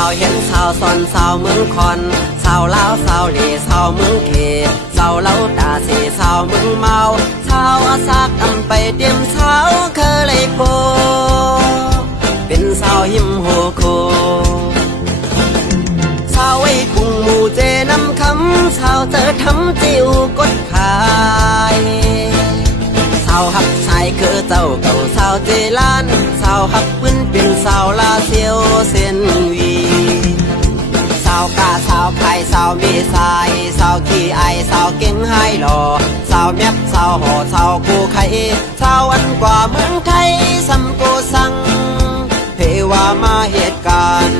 าวเห็นสาวซอนสาวเมืองคอนสาวลาวสาวเหล่สาวเมืองเขสาวเล่าตาสีสาวเมืองเมาสาวอาซากอำไปเตรียมสาวเคยเลยโพเป็นสาวหิมโหโคสาวไอ้กุ้งหมูเจน้ำคำสาวเจอทำจิวกดขายสาวหักชายคือเจ้าเก่าสาวเจลานสาวหักาสาวไข่สาวมีสายสาวขี้ไอสาวเก่งให้หล่อสาวแมบสาวห่อสาวกูไข่สาวอันกว่าเมืองไทยสัมโกสังเพว่ามาเหตุการณ์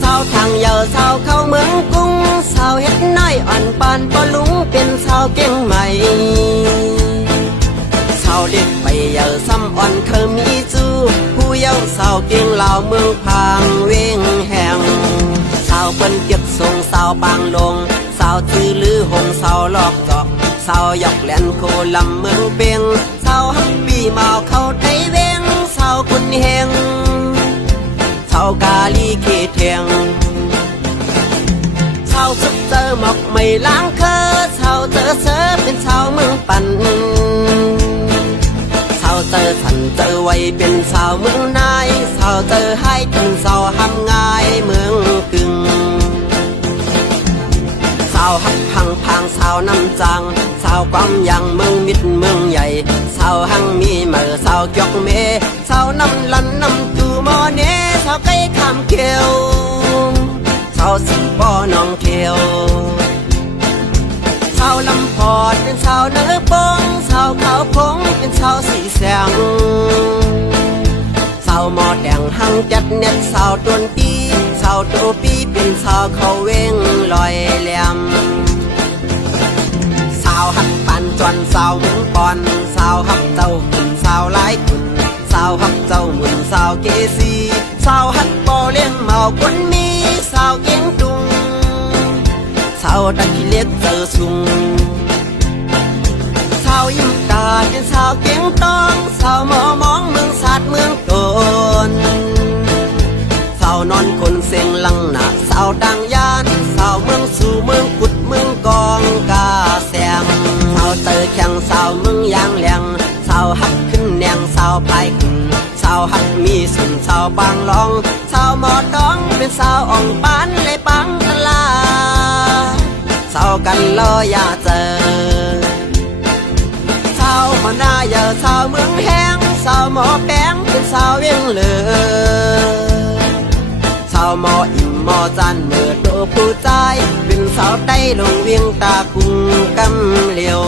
สาวทางเยาสาวเข้าเมืองกรุงสาวเฮ็ดน้อยอ่อนปานปอลุงเป็นสาวเก่งใหม่สาวเด็กไปเยาซ้ำอ่อนเคยมีจูผู้เยาสาวเก่งเหล่าเมืองพาาวปางลง สาวจือลือหงสาวหลอกจอกสาวหยอกแหลนโคลำเมืองเปียงสาวฮับปีเมาเข้าไทยเวงสาวคุณเฮงชาวกาลีเขตเทียงชาวสุดเจอหมอกไม่ล้างเคอชาวเจอเสือเป็นชาวเมืองปันชาวเจอสันเจอไว้เป็นชาวเมืองนายชาวเจอให้เป็นชาวหาาวน้ำจังสาวความยังเมืองมิดเมืองใหญ่สาวหังมีเมื่อสาวจอกเมสาวน้ำลันน้ำตูมอเนสาวไก่ขามเขียวสาวสิบ่อน้องเขียวสาวลำพอดเป็นสาวเนื้อปงสาวขาวพงเป็นสาวสีแสงสาวหมอแดงหังจัดเน็ตสาวตวนปีสาวตัวปีเป็นสาวเขาเว้งลอยแหลม สาวมึงปอนสาวหักเจ้าขุนสาวหลายขุนสาวหักเจ้าหมุนสาวเกซีสาวหักบ่เลี้ยงเมาคนมีสาวเก่งตุงสาวดักขี้เล็กเจอสุงสาวยิ้มตาเป็นสาวเก่งต้องสาวมอมอง สาวหักมีสุนสาวบางลองสาวหมอดองเป็นสาวอ่องปานเลยปังตลาสาวกันลอยอย่าเจอสาวมาหน้าเยาสาวเมืองแห้งสาวหมอแป้งเป็นสาวเวียงเหลือสาวหมออิ่มหมอจันเมื่อตัวผู้ใจเป็นสาวใต้ลงเวียงตากุงกำเหลียว